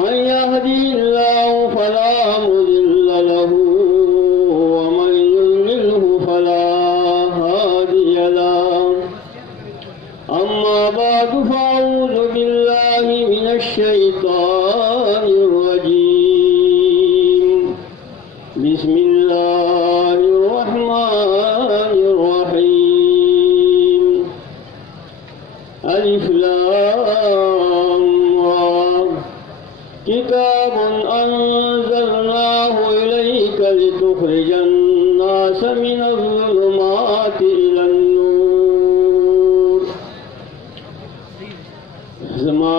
من يهدي الله فلا مضل له ومن يضلله فلا هادي له أما بعد فأعوذ بالله من الشيطان الرجيم بسم الله الرحمن الرحيم ألف لام كتاب أنزلناه إليك لتخرج الناس من الظلمات إلى النور زما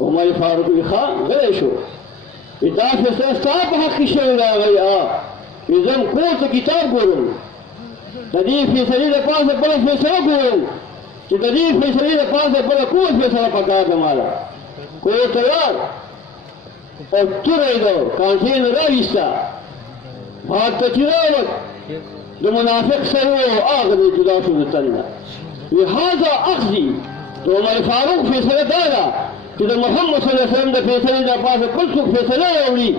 عمر فاروق خان غلی شو دا فیصله ستا په حق کې شوې ده هغوی زه کور ته کتاب ګورم د دې فیصلې د پاسه بله فیصله ګورم چې د دې فیصلې د پاسه بله کومه فیصله پکار ده ماله کور ته لاړ او توره یې ده کانټې نه راویسته باد ته چې راوت د منافق سر و هغه دې جدا شو د تن نه لهذا اخذي د عمر فاروق فیصله دا ده چې د محمد صلی الله علیه وسلم د فیصلې د پاسه بل څوک فیصله راوړي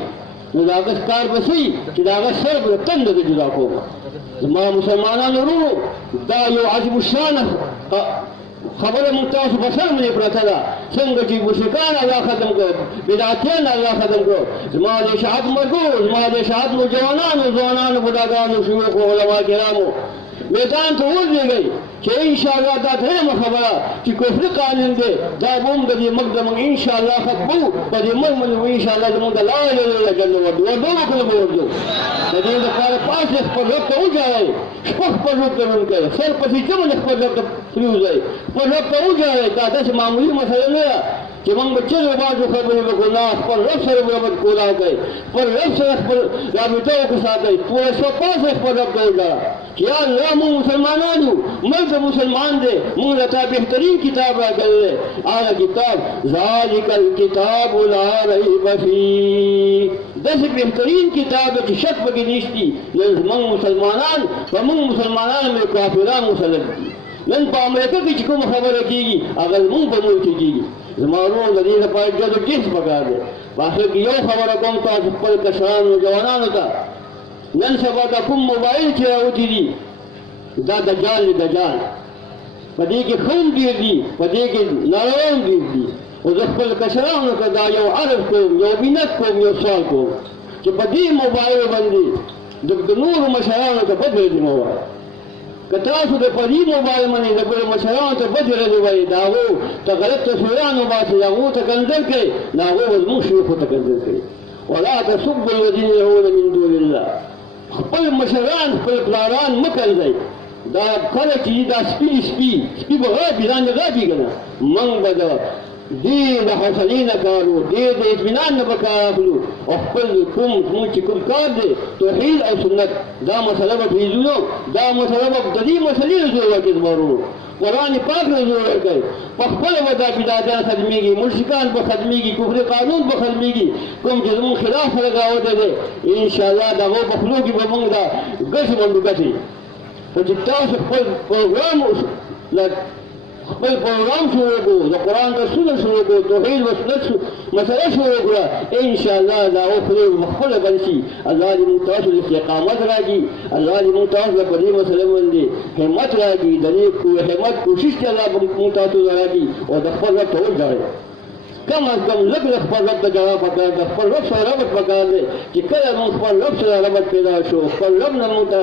نو د هغه کار به څه وي چې د هغه سر به د تنده د جدا کوم زما مسلمانانو وروڼو دا یو عجب الشانه خبره موږ تاسو په سر باندې پرته ده څنګه چې مشرکان الله ختم کړ بدعتیان الله ختم کړ زما د شهادت مرګو زما د شهادت جوانانو ځوانانو بوډاګانو شيوخ علما کرامو میدان ته ورځئ چې انشاءالله دا درېیمه خبره چې کفري قانون دی دا به هم د دې ملک زموږ انشاءالله ختمو په دې ملک باندې به انشاءالله زموږ د لا اله الا الله جل وردو وردو به کله به وردو د دې لپاره پاسې خپل رب ته وژاړئ شپه خپل رب ته لمونځ کوئ سر پسې څه باندې خپل رب ته پرېوځئ خپل رب ته وژاړئ دا داسې معمولي مسله نه ده چې موږ به چغې بازو خبرې وکړو نه خپل رب سره به ربط کولاو کوئ خپل رب سره خپل رابطه وکړو ساتئ پوره شپه پاسې خپل رب ته وژاړه چې یا الله موږ مسلمانانو ملک مسلمان دی موږ له تا بهترین کتاب راکړی دی هغه کتاب ذالک الکتاب لا ریب فیه داسې بهترین کتاب دی چې شک پکې نشتي نن موږ مسلمانان په موږ مسلمانانو باندې کافران مسلط دي نن په امریکا کې چې کومه خبره کېږي هغه زموږ په ملک کې کېږي زما ورور د دې لپاره ګډ ټیس پکار دی په آخر کې یو خبره کوم تاسو خپل کشرانو جوانانو ته نن سبا دا کوم موبایل چې راوتي دي دا دجال دی دجال په دې کې خون ډېر دي په دې کې ناروغان ډېر دي او زه خپل کشرانو ته دا یو عرض کوم یو منت کوم یو سوال کوم چې په دې موبایل باندې د نورو مشرانو ته بد ورځې مه وایه که تاسو د په دې موبایل باندې د بلو مشرانو ته بد ورځې وایي د هغو ته غلط تصویران وباسئ د هغو ته کنځل کوئ د هغو به زموږ شیوخو ته کنځل کوئ ولا تسبوا الذین يدعون من دون الله خپل مشران خپل پلاران مه کنځئ دا کله چې دا سپي به غاپي ځان نه غاپي که نه موږ به د دې د حوصلې نه کار و دې د اطمینان نه به کار اخلو او خپل زموږ چې کوم کار دی توحید او سنت دا مسله به پرېږدو دا مسله به د دې مسلې نه زور ورکړي زما ورونو قرآن پاک نه زور ورکړي په خپله به دا بدعتیان ختمېږي مشرکان به ختمېږي کفري قانون به ختمېږي کوم چې زموږ خلاف خلک راوتی دی انشاءالله د هغو په خولو کې به موږ دا ګټې باندې ګټې خو چې تاسو خپل پروګرام خپل پروګرام شروع کړو د قرآن درسونه شروع کړو توحید و سنت مسله شروع کړه انشاءالله دا هغو خولې به خپله بند شي الله دې موږ تاسو استقامت راکړي الله دې موږ تاسو ته په دې مسله باندې همت راکړي د دې همت کوشش چې الله موږ تاسو ته راکړي او د خپل رب ته وژاړئ کم از کم لږ د خپل رب ته جواب پکار ده خپل رب سره ربط پکار دی چې کله موږ خپل رب سره ربط پیدا شو خپل رب نه موږ ته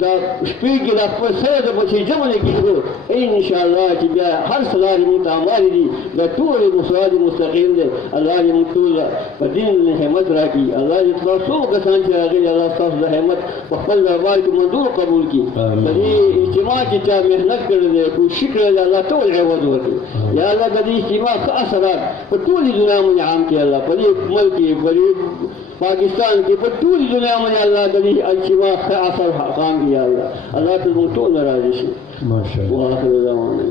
دا شپې کې د خپل سره د پسې جمعنې کېږو انشاءالله چې بیا هر څه لارې موږ ته امارې دي دا ټولې صراط مستقیم دی الله دې موږ ټول په دین همت راکړي الله دې تاسو څو کسان چې راغلي الله ستاسو د همت په خپل دربار کې منظور قبول کړي په دې اجتماع کې چا محنت کړی دی کوشش کړی دی الله ټول عوض ورکړي یا الله د دې اجتماع ښه اثرات په ټولې دنیا باندې عام کړي الله په دې ملک کې په دې پاکستان کې په ټولې دنیا باندې الله د دې اجتماع ښه اثر حقان کړي یا الله الله ته موږ ټول راضي شي ماشاءالله واخر دعوانا